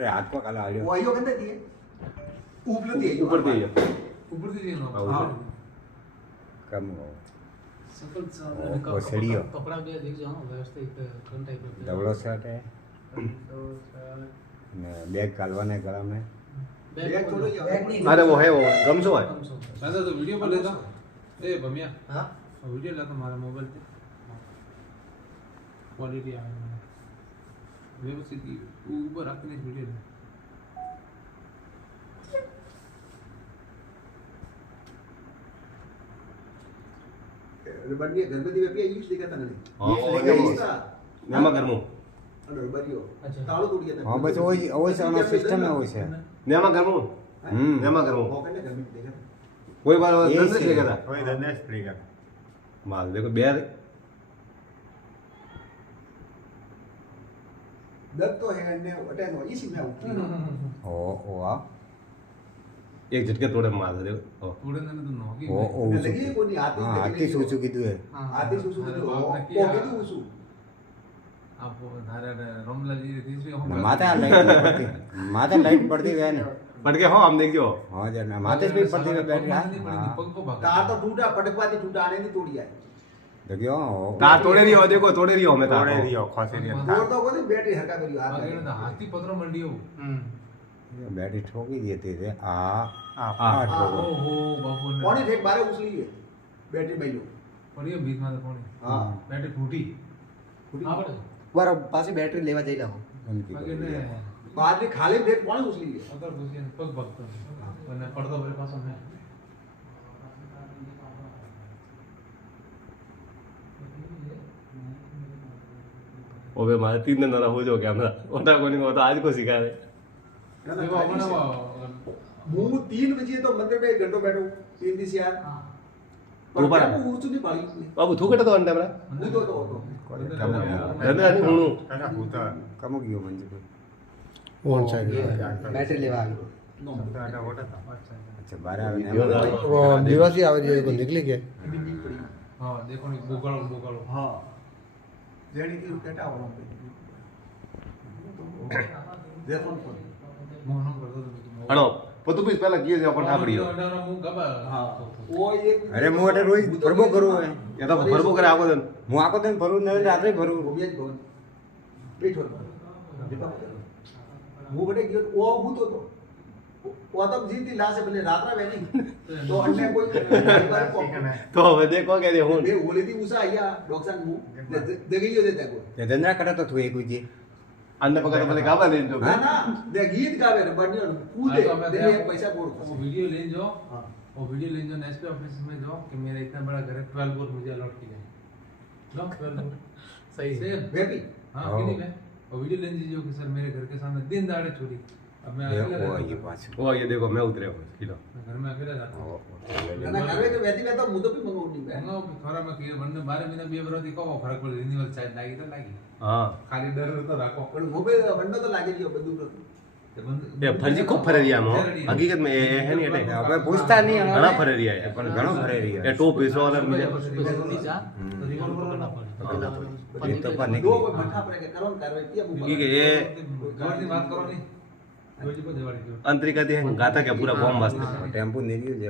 अरे हाथ को काला आलियो वो आइयो कहते दिए ऊपर दिए ऊपर दिए ऊपर से दिए ना हाँ कम हो सकल वो सड़ियो कपड़ा भी देख जाओ व्यवस्थित कौन टाइप का डबलो शर्ट है ने बैग कालवाने गला में बैग थोड़ो बैग नहीं अरे वो है वो गमछो है मैं तो वीडियो पर लेता ए बमिया हां वीडियो लेता हमारा मोबाइल पे क्वालिटी आ व्यवस्थित ऊपर रखने वीडियो ले रबड़ी गणपति में यूज दिखा था नहीं हाँ, ये वो इसका નેમાં ગરમું अरे रबड़ियो अच्छा। तालो टूट गया था हां बस वही सानो सिस्टम है वही से નેમાં ગરમું નેમાં ગરમું मौके ने घर में देखा था કોઈ બાર ये ધંધે से- લેગા था कोई धंधे लेगा माल देखो बेर दर्द तो है ने अटैक हुआ इसी में उठी ओ आ एक झटके तोड़े माल दे ओ थोड़े दिन तो नौकी ओ लगी को नहीं आती हां आती सूचू कीधु है आती सुसु अरे को बाप ने को किया। कितु उसु आप धारा रमला जी तीसरी हम माथा लाइट पड़ती है ना पट के हो हम देखियो हां जन माथे पे पड़ती है बैटरी पग को भागा कार तो टूटा पटकवा दी टूटा आने नहीं तोड़ी है देखियो तार तोड़े रही हो देखो तोड़े रही हो मैं तार तोड़े दियो खोसे दियो तोड़ तो को बैटरी हरका करियो हाथ आगे ना हाथी पत्रो मंडियो बैटरी ठोकी देते थे आ आ ठोको ओहो बाबू ने कोनी ठेक बारे उसली है बैटरी बैलो पड़ी बीच में तो कोनी हां बैटरी फूटी हां बड़े बार पासी बैटरी लेवा जई लाओ उनकी आगे ने बाद में खाली ब्रेक कोनी उसली है अगर घुसी पग भागता वरना पड़ता मेरे पास में ओबे मारे 3 दिन ना हो जो कैमरा ओटा कोनी को तो आज को सिखा दे देखो अपना मुंह 3 बजे तो मंदिर में 1 घंटा बैठो 3 दिन से यार ऊपर वो ऊंच नहीं पाड़ी बाबू थू कटे तो अंडा बड़ा मुंह तो धंधे नहीं हुणू कम गयो मंजे को कौन सा बैटरी लेवा आ गई अच्छा 12 आवे वो दिवासी आवे जे को निकली के हां देखो नहीं बोगलो हां जेडी की केटा वाला पे देखो मोहन कर दो अणो पतु पीस पहला किए अपन ठापड़ियो मुंह गबा हां वो एक अरे मु अटे रोज फरबो करू है या तो भरबो करे आको दिन मु आको दिन भरू न रात्रे भरू वो भी भवन पेट हो वो बड़े गियो वो भूत तो वो तब जीती ला से पहले रात्रा वेनी तो अन्य कोई तो હવે देखो के दे हुन बे बोली थी उसा आया डॉक्टर मु देगियो देता को ते धंधा करे तो थुए कुछ अंडा पकड़ पहले गावा ले जो ना ना दे गीत गावे रे बढ़िया कूदे दे एक पैसा वो बोल वीडियो ले जाओ हां वो वीडियो ले जाओ नेक्स्ट ऑफिस में जाओ कि मेरा इतना बड़ा घर है 12 बोर मुझे अलॉट किया है लो 12 बोर सही से बेबी हां क्यों नहीं वो वीडियो ले लीजिए कि सर मेरे घर के सामने दिन दाड़े चोरी अब मैं अकेला वो रहता ये हूँ। पास वो ये देखो मैं उतरे हूं किलो मैं घर में अकेला रहता हूँ ना करवे के वेती में तो मुदो भी मंगो नहीं बे मंगाओ कि थोड़ा मैं किए बनने 12 महीना बे बरोधी को फरक पड़े रिन्यूअल चार्ज लागी तो लागी हां खाली डर तो राखो पण मोबाइल बंडो तो लागे लियो बंदूक ये फर्जी को फरेरिया मो हकीकत में ये है नहीं अटे अब पूछता नहीं है घणा फरेरिया है अपन घणो भरे रही ये है टो पैसो वाला मुझे रिवॉल्वर करना पड़े ये तो पर दो निकली कोई मठा पड़े के करो करवे किया क्योंकि ये जोर की बात करो नहीं जोर जी को दिवाली जो अंतरिका दे गाता के पूरा बॉम्ब वास्ते टेम्पो नेरियो जे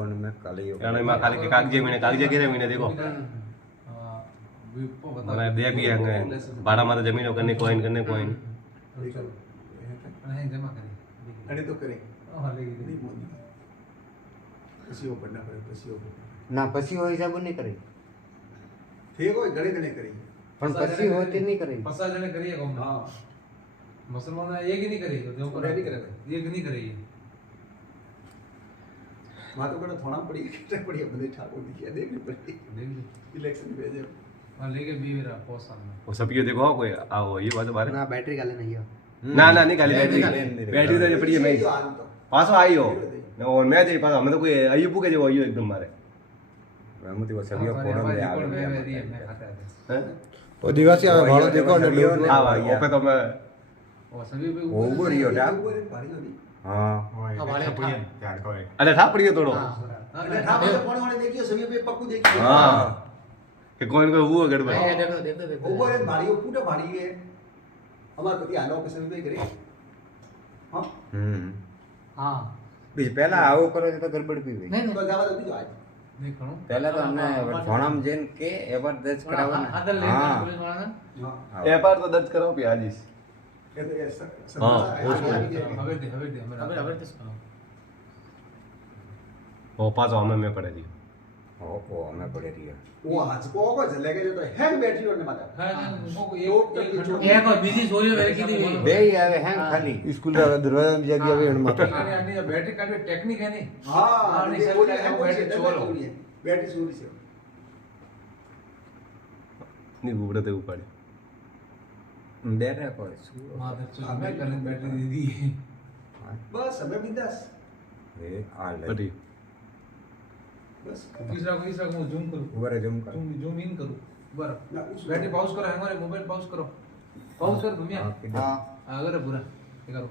ओन में कालियो यानी मैं खाली के कागजे गिरे महीने देखो विपो बता मैंने दे भी है 12 मारा जमीनों करने कोइन नहीं जमा करें अरे तो करे हां लेगी पसीओ बनना पड़े पसीओ ना पसी हो हिसाब नहीं करे थे कोई गड़े गड़े करी पण पसी होती नहीं करे 50 जने करिए कम हां मुसलमान एक ही नहीं करेगी जो पर रेडी करे एक नहीं करेगी मातो बड़ा थोड़ा पड़ी कितने पड़ी बंदे ठाकुर दिखिया देखनी पड़ी देख ली इलेक्शन भेजे और लेके भी मेरा पोस्ट सामने वो सब ये देखो कोई आओ ये बात बारे ना बैटरी गाले नहीं हो ना ना नहीं खाली बैटरी तो ये पड़ी है मैं पासो आई हो और मैं जे पास हमें तो कोई अयुब के जो अयुब एकदम मारे रामती वो सभी फोड़म ले आ हैं वो दिवासी आवे भाड़ो देखो ने हां भाई ओपे तो मैं और सभी पे वो बोरियो डा भारी होनी हां अरे था पड़ी थोड़ो अरे ठाकुर से फोन वाले देखियो सभी पे पक्कू देखियो हां कि कौन को वो गड़ भाई ऊपर एक भाड़ी पूरा भाड़ी है हमारे पति आलो के सभी पे करे हाँ બીજું પહેલા આવું કરો છો તો ગડબડ પી ગઈ नहीं તો नहीं જવા દો બીજો આજ દેખાણું પહેલા તો અમને ભણામ જઈને કે એવાર દર્જ आदर કરાવવાના ले હા पुलिस वाला હા એ પાર તો દર્જ કરાવો પી આજીશ એ તો એ હા, હવે દે હવે દે અમે अबे अबे तो सुनो ઓ પાછો અમે મેં પડે દી ઓ અમે પડે રહ્યા वो आज को को चले गए तो हैंग बैटरी और ने माता ये को बिजी सोरियो वेर की थी બે આવે હેંગ ખાલી स्कूल रे दरवाजा में जाके आवे एंड मात्र बैटरी का टेक्निक है नहीं हां हाँ, ये नहीं, बोली सर, है बैटरी चोर हो। बैटरी चोरी से ની ગુબડે તે ઉપાડી બે રે કોઈ શું माधर चल मैं करने बैटरी दे दी बस हमें बिंदास એ આ લે પટી बस तीसरा को मैं जूम करूं ઉભરે જમ કર जूम इन करूं बराबर ना उस बैटरी पॉज करो हमारे मोबाइल पॉज करो पॉज कर भूमिया હા, કીધું. अगर बुरा ये करो